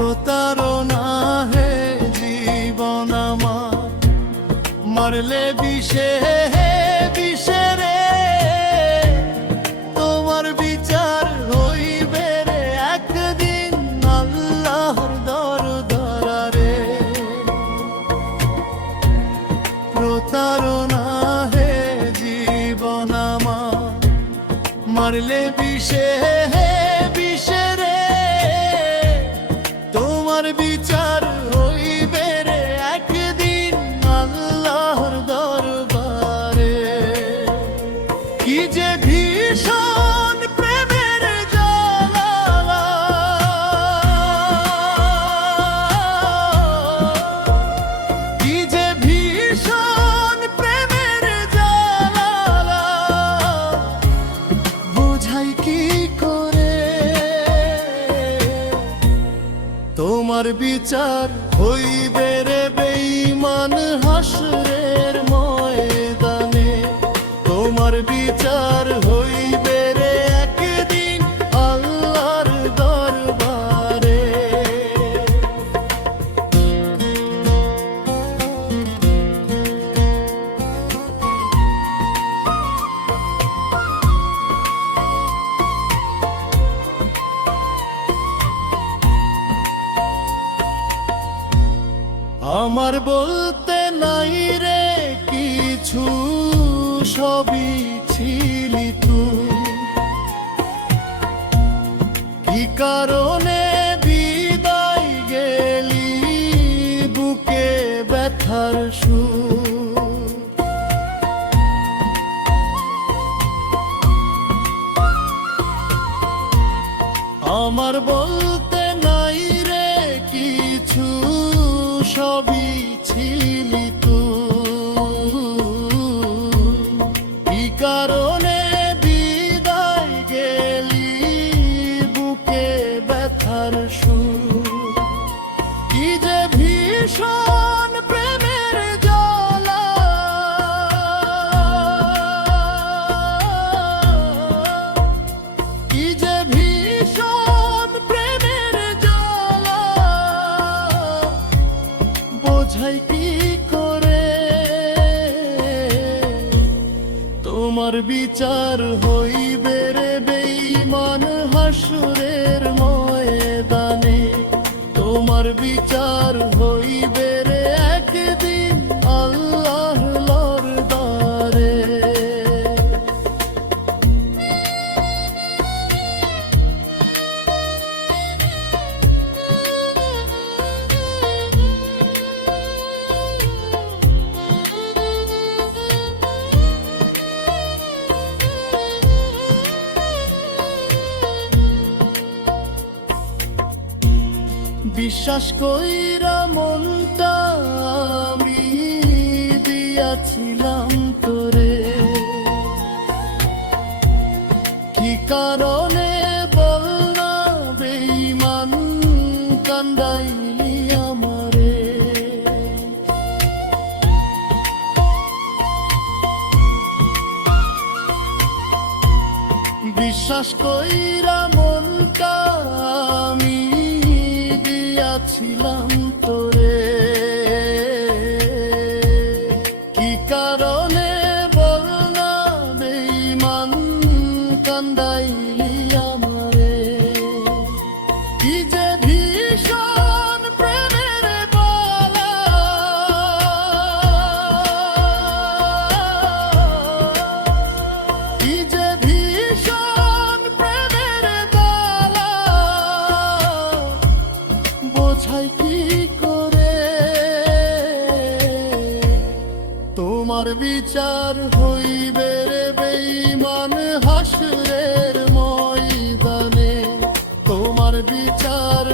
প্রতারণা হে জীবন আমার, মারলে বিষে বিষে রে, তোমার বিচার হইবে রে একদিন আল্লাহর দরবারে। প্রতারণা হে জীবন আমার, মারলে বিষে বিষে রে, তোমার বিচার হইবে রে একদিন আল্লাহর দরবারে। কি যে ভীষণ প্রেমের জ্বালা, কি যে ভীষণ প্রেমের জ্বালা, বোঝাই কি করে। তোমার বিচার হইবে রে বেঈমান হাসরের ময়দানে, তোমার বিচার হইবে রে একদিন আল্লাহর দরবারে। আমার বলতে নাই রে কিছু, সবই ছিলি তুই। কি কারণে বিদায় গেলি বুকে ব্যথার সুর। আমার বলতে নাই রে কিছু, সবই ছিলি তুই। কি কারণে বিদায় গেলি বুকে ব্যথার সুর। কি যে ভীষণ প্রেমের জ্বালা, কি যে ভীষণ প্রেমের জ্বালা, বোঝাই কি করে। তোমার বিচার হইবে রে বেঈমান হাসরের ময়দানে, তোমার বিচার হইবে রে একদিন আল্লাহর দরবারে। বিশ্বাস কইরা মনটা আমি দিয়াছিলাম তোরে, কি কারণে বল না বেঈমান কান্দাইলি আমারে। বিশ্বাস কইরা মনটা আমি দিয়াছিলাম তোরে, কি কারণে বল না বেঈমান কান্দাইলি আমারে। কি যে ভীষণ প্রেমের বালা, কি যে ভীষণ প্রেমের বালা, বোঝাই কি করে। তোমার বিচার হইবে রে বেঈমান হাসরের ময়দানে, তোমার বিচার